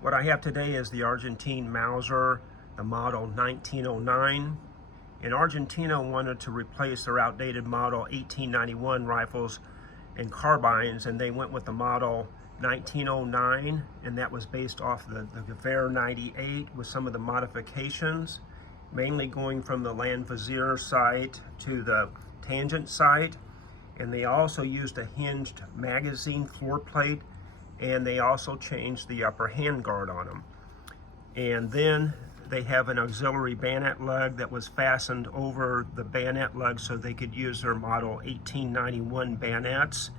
What I have today is the Argentine Mauser, the model 1909. And Argentina wanted to replace their outdated model 1891 rifles and carbines, and they went with the model 1909, and that was based off the Gewehr 98 with some of the modifications, mainly going from the land vizier sight to the tangent sight. And they also used a hinged magazine floor plate, and they also changed the upper handguard on them. And then they have an auxiliary bayonet lug that was fastened over the bayonet lug so they could use their model 1891 bayonets.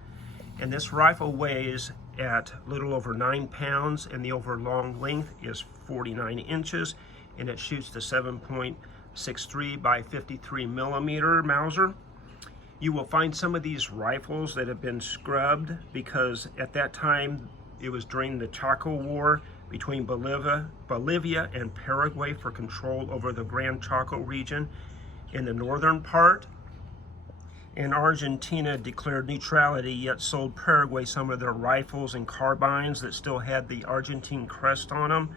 And this rifle weighs at a little over 9 pounds, and the overall length is 49 inches, and it shoots the 7.63 by 53 millimeter Mauser. You will find some of these rifles that have been scrubbed because at that time it was during the Chaco War between Bolivia and Paraguay for control over the Grand Chaco region in the northern part. And Argentina declared neutrality, yet sold Paraguay some of their rifles and carbines that still had the Argentine crest on them,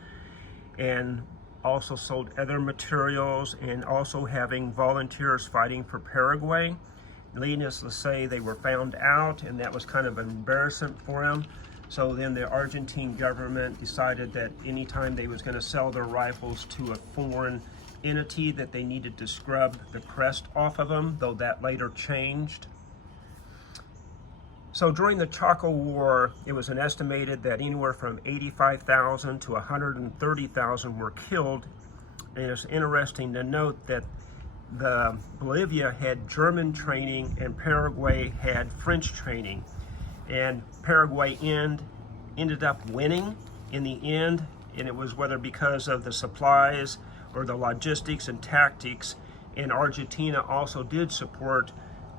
and also sold other materials, and also having volunteers fighting for Paraguay. Needless to say, they were found out, and that was kind of an embarrassment for them. So then the Argentine government decided that anytime they was going to sell their rifles to a foreign entity, that they needed to scrub the crest off of them, though that later changed. So during the Chaco War, it was an estimated that anywhere from 85,000 to 130,000 were killed. And it's interesting to note that Bolivia had German training and Paraguay had French training. And Paraguay ended up winning in the end, and it was whether because of the supplies or the logistics and tactics. And Argentina also did support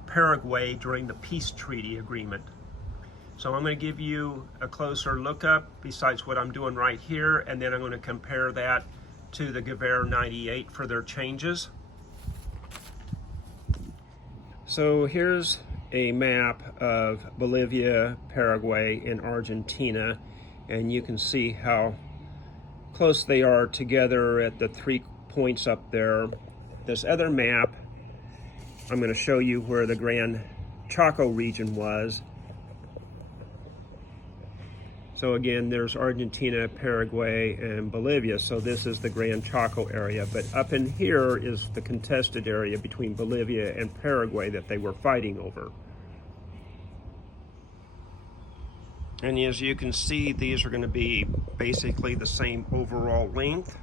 Paraguay during the peace treaty agreement. So I'm going to give you a closer look up besides what I'm doing right here, and then I'm going to compare that to the Gewehr 98 for their changes. So here's a map of Bolivia, Paraguay, and Argentina, and you can see how close they are together at the 3 points up there. This other map, I'm going to show you where the Grand Chaco region was. So again, there's Argentina, Paraguay, and Bolivia. So this is the Grand Chaco area. But up in here is the contested area between Bolivia and Paraguay that they were fighting over. And as you can see, these are going to be basically the same overall length.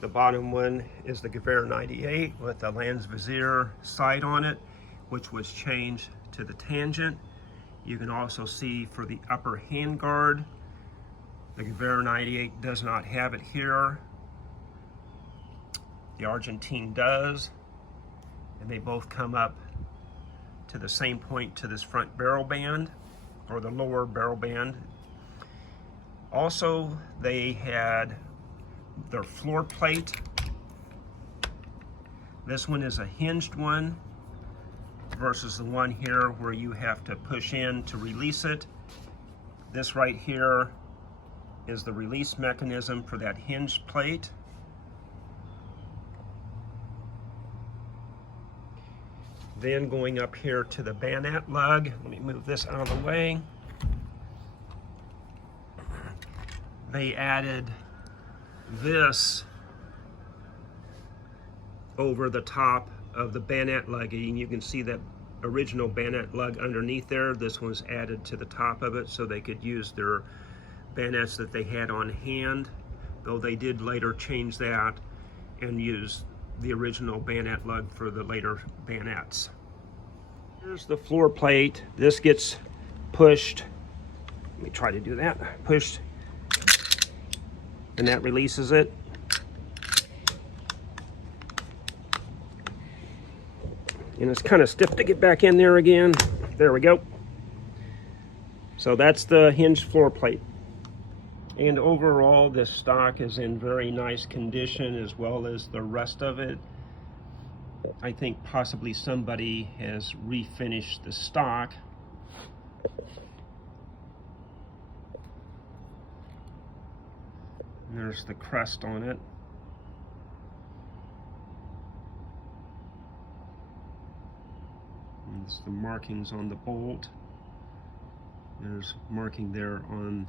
The bottom one is the Gewehr 98 with the lens vizier sight on it, which was changed to the tangent. You can also see for the upper handguard, the Gewehr 98 does not have it here. The Argentine does, and they both come up to the same point to this front barrel band, or the lower barrel band. Also, they had their floor plate. This one is a hinged one versus the one here where you have to push in to release it. This right here is the release mechanism for that hinged plate. Then going up here to the bayonet lug, let me move this out of the way. They added this over the top of the bayonet lug, and you can see that original bayonet lug underneath there. This was added to the top of it so they could use their bayonets that they had on hand, though they did later change that and use the original bayonet lug for the later bayonets. Here's the floor plate. This gets pushed. Let me try to do that. Pushed, and that releases it. And it's kind of stiff to get back in there again. There we go. So that's the hinged floor plate. And overall, this stock is in very nice condition, as well as the rest of it. I think possibly somebody has refinished the stock. There's the crest on it. And there's the markings on the bolt. There's marking there on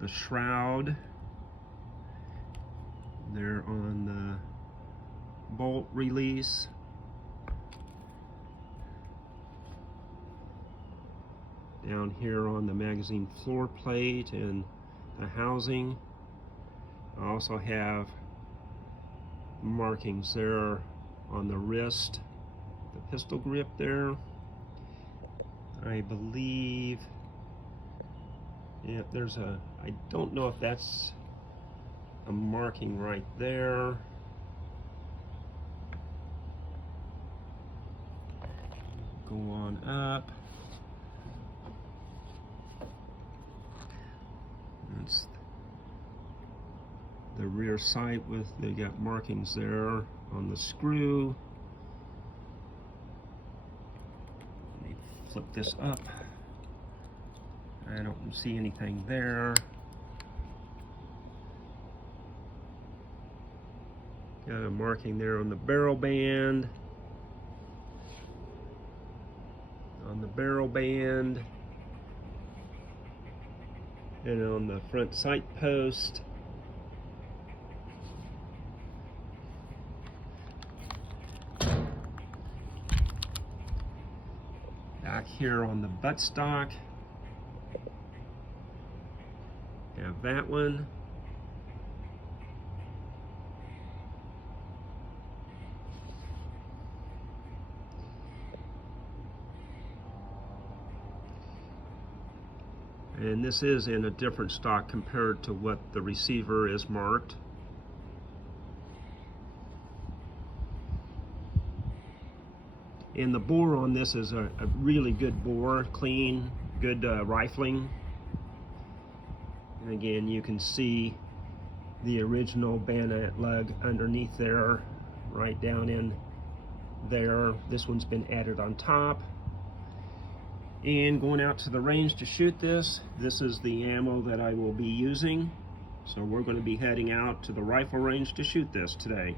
the shroud. There on the bolt release. Down here on the magazine floor plate and the housing. I also have markings there on the wrist, the pistol grip there. I believe, yeah, there's a, I don't know if that's a marking right there. Go on up. That's the rear sight with, they got markings there on the screw. Let me flip this up. I don't see anything there. Got a marking there on the barrel band. On the barrel band. And on the front sight post. Back here on the buttstock, have that one. And this is in a different stock compared to what the receiver is marked. And the bore on this is a really good bore, clean, good rifling. And again, you can see the original bayonet lug underneath there, right down in there. This one's been added on top. And going out to the range to shoot this, this is the ammo that I will be using. So we're going to be heading out to the rifle range to shoot this today.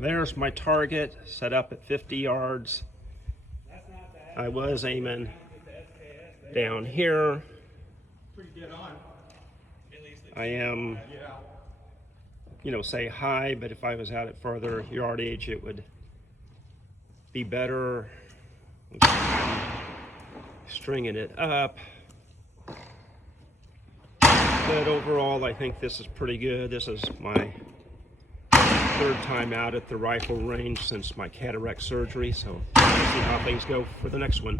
There's my target set up at 50 yards. I was aiming down here. I am, you know, say high, but if I was out at further yardage, it would be better. Stringing it up. But overall, I think this is pretty good. This is my third time out at the rifle range since my cataract surgery, so let's see how things go for the next one.